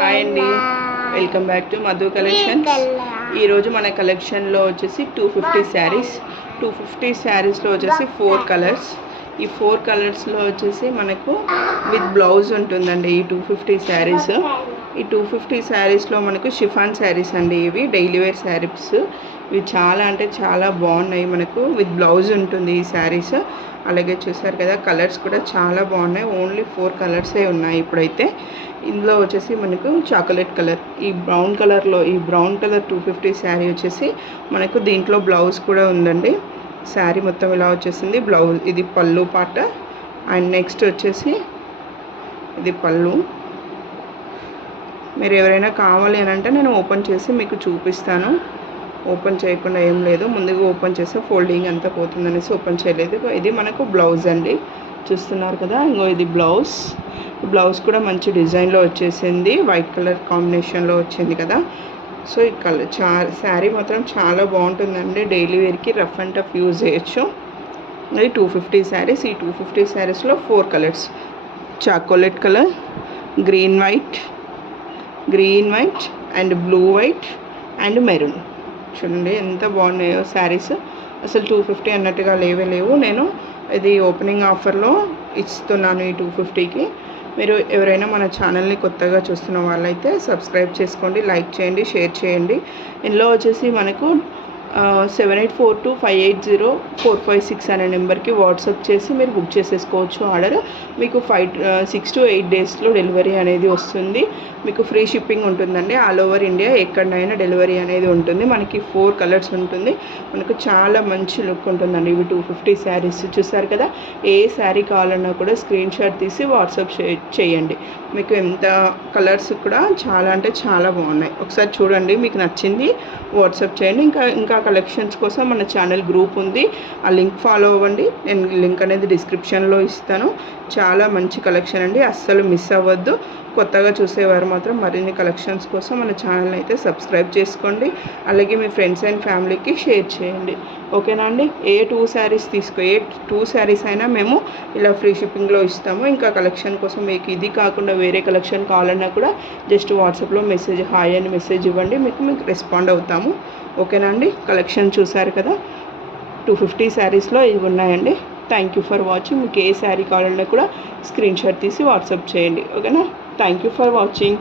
Hi అండి, welcome back to Madhu collections. ఈరోజు మన కలెక్షన్లో వచ్చేసి 250 శారీస్. 250 శారీస్లో వచ్చేసి 4 కలర్స్. ఈ 4 కలర్స్లో వచ్చేసి మనకు విత్ బ్లౌజ్ ఉంటుందండి. ఈ 250 శారీస్, ఈ 250 శారీస్లో మనకు షిఫాన్ శారీస్ అండి. ఇవి డైలీ వేర్ శారీస్. ఇవి చాలా అంటే చాలా బాగున్నాయి. మనకు విత్ బ్లౌజ్ ఉంటుంది ఈ శారీస్. అలాగే చూసారు కదా, కలర్స్ కూడా చాలా బాగున్నాయి. ఓన్లీ 4 కలర్సే ఉన్నాయి ఇప్పుడైతే. ఇందులో వచ్చేసి మనకు చాక్లెట్ కలర్, ఈ బ్రౌన్ కలర్లో, ఈ బ్రౌన్ కలర్ 250 శారీ వచ్చేసి మనకు దీంట్లో బ్లౌజ్ కూడా ఉందండి. శారీ మొత్తం ఇలా వచ్చేసింది. బ్లౌజ్ ఇది పళ్ళు పాట. అండ్ నెక్స్ట్ వచ్చేసి ఇది పళ్ళు. మీరు ఎవరైనా కావాలి అని అంటే నేను ఓపెన్ చేసి మీకు చూపిస్తాను. ఓపెన్ చేయకుండా ఏం లేదు, ముందుగా ఓపెన్ చేస్తే ఫోల్డింగ్ అంతా పోతుందనేసి ఓపెన్ చేయలేదు. ఇది మనకు బ్లౌజ్ అండి, చూస్తున్నారు కదా. ఇంకో ఇది బ్లౌజ్. బ్లౌజ్ కూడా మంచి డిజైన్లో వచ్చేసింది, వైట్ కలర్ కాంబినేషన్లో వచ్చింది కదా. సో ఈ కలర్ శారీ మాత్రం చాలా బాగుంటుందండి. డైలీ వేర్కి రఫ్ అండ్ టఫ్ యూజ్ చేయొచ్చు. ఇది 250 శారీస్. ఈ 250 శారీస్లో 4 colours: chocolate colour, green white and blue white and maroon. చూడండి ఎంత బాగున్నాయో శారీస్. అసలు 250 అన్నట్టుగా లేవు. నేను ఇది ఓపెనింగ్ ఆఫర్లో ఇస్తున్నాను ఈ 250కి. మీరు ఎవరైనా మన ఛానల్ని కొత్తగా చూస్తున్న వాళ్ళైతే సబ్స్క్రైబ్ చేసుకోండి, లైక్ చేయండి, షేర్ చేయండి. ఇందులో వచ్చేసి మనకు 7842580456 అనే నెంబర్కి వాట్సాప్ చేసి మీరు బుక్ చేసేసుకోవచ్చు ఆర్డర్. మీకు 6 to 8 డేస్లో డెలివరీ అనేది వస్తుంది. మీకు ఫ్రీ షిప్పింగ్ ఉంటుందండి. ఆల్ ఓవర్ ఇండియా ఎక్కడైనా డెలివరీ అనేది ఉంటుంది. మనకి 4 కలర్స్ ఉంటుంది. మనకు చాలా మంచి లుక్ ఉంటుందండి. ఇవి 250 శారీస్ చూసారు కదా. ఏ శారీ కావాలన్నా కూడా స్క్రీన్ షాట్ తీసి వాట్సాప్ చేయండి. మీకు ఎంత కలర్స్ కూడా చాలా అంటే చాలా బాగున్నాయి. ఒకసారి చూడండి, మీకు నచ్చింది వాట్సాప్ చేయండి. ఇంకా కలెక్షన్స్ కోసం మన ఛానల్ గ్రూప్ ఉంది, ఆ లింక్ ఫాలో అవ్వండి. నేను లింక్ అనేది డిస్క్రిప్షన్లో ఇస్తాను. చాలా మంచి కలెక్షన్ అండి, అస్సలు మిస్ అవ్వద్దు. కొత్తగా చూసేవారు మాత్రం మరిన్ని కలెక్షన్స్ కోసం మన ఛానల్ని అయితే సబ్స్క్రైబ్ చేసుకోండి. అలాగే మీ ఫ్రెండ్స్ అండ్ ఫ్యామిలీకి షేర్ చేయండి. ఓకేనా అండి. ఏ 2 శారీస్ అయినా మేము ఇలా ఫ్రీ షిప్పింగ్లో ఇస్తాము. ఇంకా కలెక్షన్ కోసం మీకు ఇది కాకుండా వేరే కలెక్షన్ కావాలన్నా కూడా జస్ట్ వాట్సాప్లో మెసేజ్ హాయ్ అని మెసేజ్ ఇవ్వండి, మీకు రెస్పాండ్ అవుతాము. ఓకేనా అండి. కలెక్షన్ చూసారు కదా, 250 శారీస్లో ఇవి ఉన్నాయండి. Thank you for watching. మీకు ఏ శారీ కావాలన్నా కూడా స్క్రీన్ షాట్ తీసి వాట్సాప్ చేయండి. ఓకేనా. Thank you for watching.